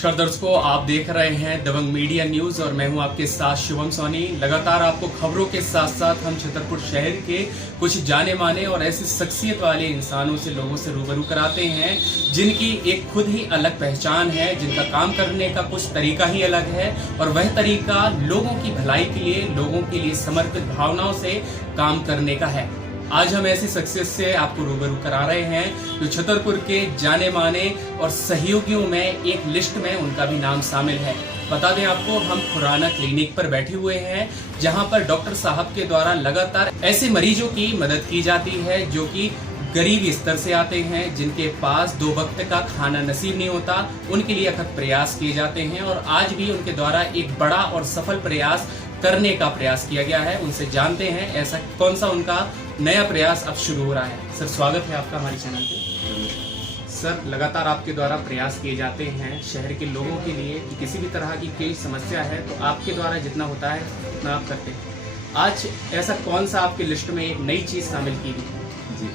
नमस्कार दर्शकों, आप देख रहे हैं दबंग मीडिया न्यूज और मैं हूं आपके साथ शुभम सोनी। लगातार आपको खबरों के साथ साथ हम छतरपुर शहर के कुछ जाने माने और ऐसी शख्सियत वाले इंसानों से, लोगों से रूबरू कराते हैं जिनकी एक खुद ही अलग पहचान है, जिनका काम करने का कुछ तरीका ही अलग है और वह तरीका लोगों की भलाई के लिए, लोगों के लिए समर्पित भावनाओं से काम करने का है। आज हम ऐसी शख्सियत से आपको रूबरू करा रहे हैं जो छतरपुर के जाने माने और सहयोगियों में एक लिस्ट में उनका भी नाम शामिल है। बता दें आपको, हम खुराना क्लिनिक पर बैठे हुए हैं जहां पर डॉक्टर साहब के द्वारा लगातार ऐसे मरीजों की मदद की जाती है जो कि गरीब स्तर से आते हैं, जिनके पास 2 वक्त का खाना नसीब नहीं होता। उनके लिए अथक प्रयास किए जाते हैं और आज भी उनके द्वारा एक बड़ा और सफल प्रयास करने का प्रयास किया गया है। उनसे जानते हैं ऐसा कौन सा उनका नया प्रयास अब शुरू हो रहा है। सर, स्वागत है आपका हमारे चैनल पे। सर, लगातार आपके द्वारा प्रयास किए जाते हैं शहर के लोगों के लिए कि किसी भी तरह की कोई समस्या है तो आपके द्वारा जितना होता है उतना आप करते हैं। आज ऐसा कौन सा आपकी लिस्ट में एक नई चीज़ शामिल की गई? जी,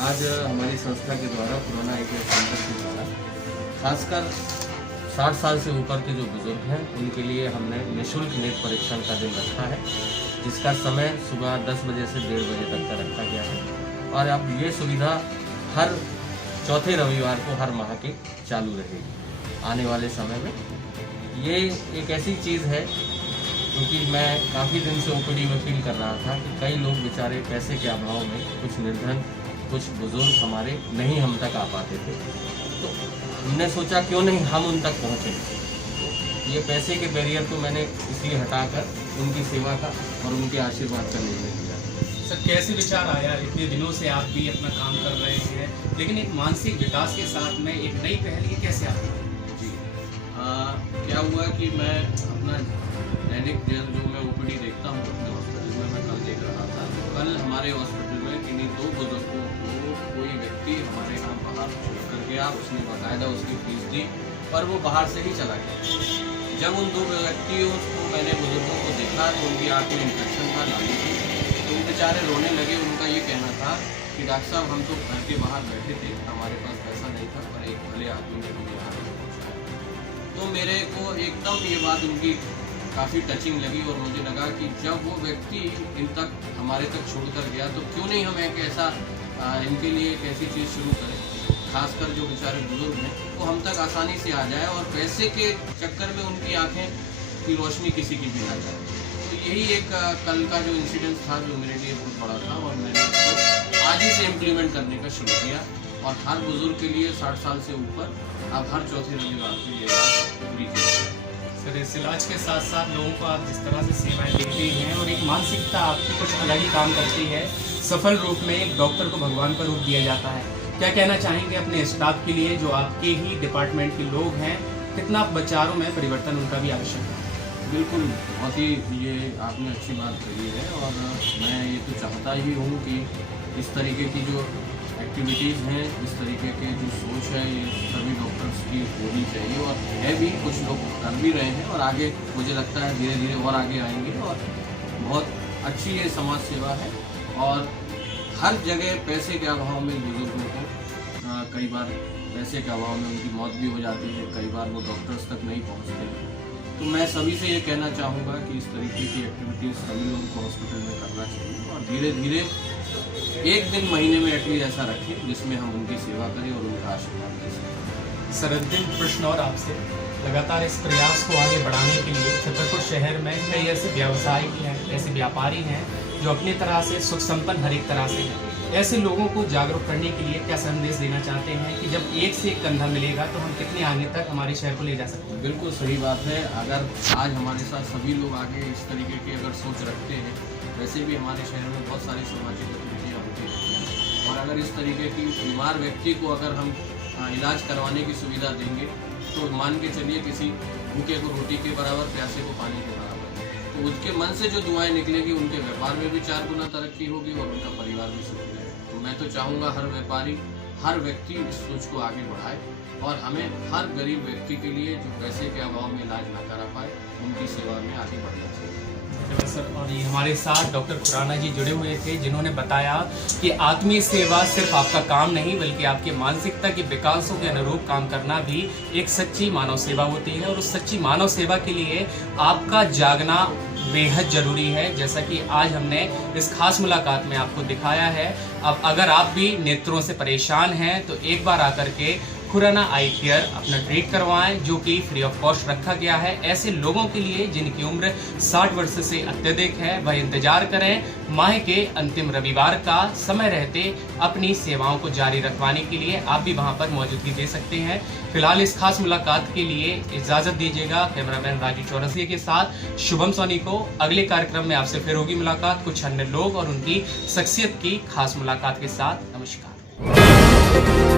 आज हमारी संस्था के द्वारा कोरोना एक सेंटर के द्वारा खासकर 60 साल से ऊपर के जो बुजुर्ग हैं उनके लिए हमने निःशुल्क नेत्र परीक्षण का दिन रखा है, जिसका समय सुबह 10 बजे से 1:30 बजे तक का रखा गया है। और अब ये सुविधा हर चौथे रविवार को हर माह की चालू रहेगी आने वाले समय में। ये एक ऐसी चीज़ है क्योंकि मैं काफ़ी दिन से ओपीडी में फील कर रहा था कि कई लोग बेचारे पैसे के अभाव में, कुछ निर्धन, कुछ बुजुर्ग हमारे नहीं हम तक आ पाते थे। तो हमने सोचा क्यों नहीं हम उन तक पहुँचें। तो ये पैसे के बैरियर को मैंने इसलिए हटाकर उनकी सेवा का और उनके आशीर्वाद का निर्णय लिया। सर, कैसे विचार आया? इतने दिनों से आप भी अपना काम कर रहे हैं, लेकिन एक मानसिक विकास के साथ में एक नई पहल ये कैसे आई? जी, क्या हुआ कि मैं अपना दैनिक जो मैं ओपीडी देखता हूँ अपने हॉस्पिटल में, मैं कल देख रहा था। कल हमारे हॉस्पिटल में किन्हीं 2 बुजुर्गों को कोई व्यक्ति हमारे यहाँ बाहर छोड़ कर गया। उसने बाकायदा उसकी फीस दी पर वो बाहर से ही चला गया। जब उन 2 व्यक्तियों को मैंने बुजुर्गों को देखा तो उनकी आँख में इन्फेक्शन था, लाली थी, तो बेचारे रोने लगे। उनका ये कहना था कि डॉक्टर साहब, हम तो घर के बाहर बैठे थे, हमारे पास पैसा नहीं था, पर एक भले आदमी ने हमें यहाँ तक पहुँचाया। तो मेरे को एकदम ये बात उनकी काफ़ी टचिंग लगी और मुझे लगा कि जब वो व्यक्ति इन तक हमारे तक छोड़ कर गया तो क्यों नहीं हम एक ऐसा इनके लिए एक ऐसी चीज़ शुरू करें, खासकर जो बेचारे बुजुर्ग हैं वो हम तक आसानी से आ जाए और पैसे के चक्कर में उनकी आंखें की रोशनी किसी की भी ना जाए। तो यही एक कल का जो इंसिडेंस था जो मेरे लिए बहुत बड़ा था और मैंने उसको आज ही से इम्प्लीमेंट करने का शुरू किया। और हर बुजुर्ग के लिए 60 साल से ऊपर अब हर चौथे रविवार को ये पूरी की। सर, इस इलाज के साथ साथ लोगों को आप जिस तरह से सेवाएं देते हैं और एक मानसिकता आपकी कुछ अलग ही काम करती है, सफल रूप में एक डॉक्टर को भगवान का रूप दिया जाता है। क्या कहना चाहेंगे अपने स्टाफ के लिए जो आपके ही डिपार्टमेंट के लोग हैं? कितना विचारों में परिवर्तन उनका भी आवश्यक है? बिल्कुल, बहुत ही ये आपने अच्छी बात कही है और मैं ये तो चाहता ही हूँ कि इस तरीके की जो एक्टिविटीज़ हैं, इस तरीके के जो सोच है, ये सभी डॉक्टर्स की होनी चाहिए और है भी। कुछ लोग कर भी रहे हैं और आगे मुझे लगता है धीरे धीरे और आगे आएंगे। और बहुत अच्छी ये समाज सेवा है। और हर जगह पैसे के अभाव में बुजुर्गों को कई बार पैसे के अभाव में उनकी मौत भी हो जाती है, कई बार वो डॉक्टर्स तक नहीं पहुंचते हैं। तो मैं सभी से ये कहना चाहूँगा कि इस तरीके की एक्टिविटीज़ सभी लोगों को हॉस्पिटल में करना चाहिए और धीरे धीरे एक दिन महीने में एटलीस्ट ऐसा रखें जिसमें हम उनकी सेवा करें और उनका आशीर्वाद दे सकें। सर, अंतिम प्रश्न और आपसे, लगातार इस प्रयास को आगे बढ़ाने के लिए छतरपुर शहर में कई ऐसे व्यवसायी हैं, ऐसे व्यापारी हैं जो अपनी तरह से सुख संपन्न हर एक तरह से हैं। ऐसे लोगों को जागरूक करने के लिए क्या संदेश देना चाहते हैं कि जब एक से एक कंधा मिलेगा तो हम कितने आगे तक हमारे शहर को ले जा सकते हैं? बिल्कुल सही बात है। अगर आज हमारे साथ सभी लोग आगे इस तरीके की अगर सोच रखते हैं, वैसे भी हमारे शहर में बहुत सारी सामाजिक गतिविधियाँ होती हैं और अगर इस तरीके की बीमार व्यक्ति को अगर हम इलाज करवाने की सुविधा देंगे तो मान के चलिए किसी भूखे को रोटी के बराबर, प्यासे को पानी के बराबर, तो उसके मन से जो दुआएं निकलेगी उनके व्यापार में भी 4 गुना तरक्की होगी और उनका परिवार भी सुखी रहेगा। तो मैं तो चाहूँगा हर व्यापारी, हर व्यक्ति इस सोच को आगे बढ़ाए और हमें हर गरीब व्यक्ति के लिए जो पैसे के अभाव में इलाज ना करा पाए उनकी सेवा में आगे बढ़ना चाहिए। धन्यवाद सर। और ये हमारे साथ डॉक्टर खुराना जी जुड़े हुए थे, जिन्होंने बताया कि आत्मीय सेवा सिर्फ आपका काम नहीं बल्कि आपकी मानसिकता के विकासों के अनुरूप काम करना भी एक सच्ची मानव सेवा होती है। और उस सच्ची मानव सेवा के लिए आपका जागना बेहद जरूरी है, जैसा कि आज हमने इस खास मुलाकात में आपको दिखाया है। अब अगर आप भी नेत्रों से परेशान हैं तो एक बार आकर के खुराना आई केयर अपना ट्रीट करवाएं, जो कि फ्री ऑफ कॉस्ट रखा गया है। ऐसे लोगों के लिए जिनकी उम्र 60 वर्ष से अत्यधिक है, वह इंतजार करें माह के अंतिम रविवार का, समय रहते अपनी सेवाओं को जारी रखवाने के लिए आप भी वहां पर मौजूदगी दे सकते हैं। फिलहाल इस खास मुलाकात के लिए इजाजत दीजिएगा कैमरामैन राजू चौरसिया के साथ शुभम सोनी को। अगले कार्यक्रम में आपसे फिर होगी मुलाकात कुछ अन्य लोग और उनकी शख्सियत की खास मुलाकात के साथ। नमस्कार।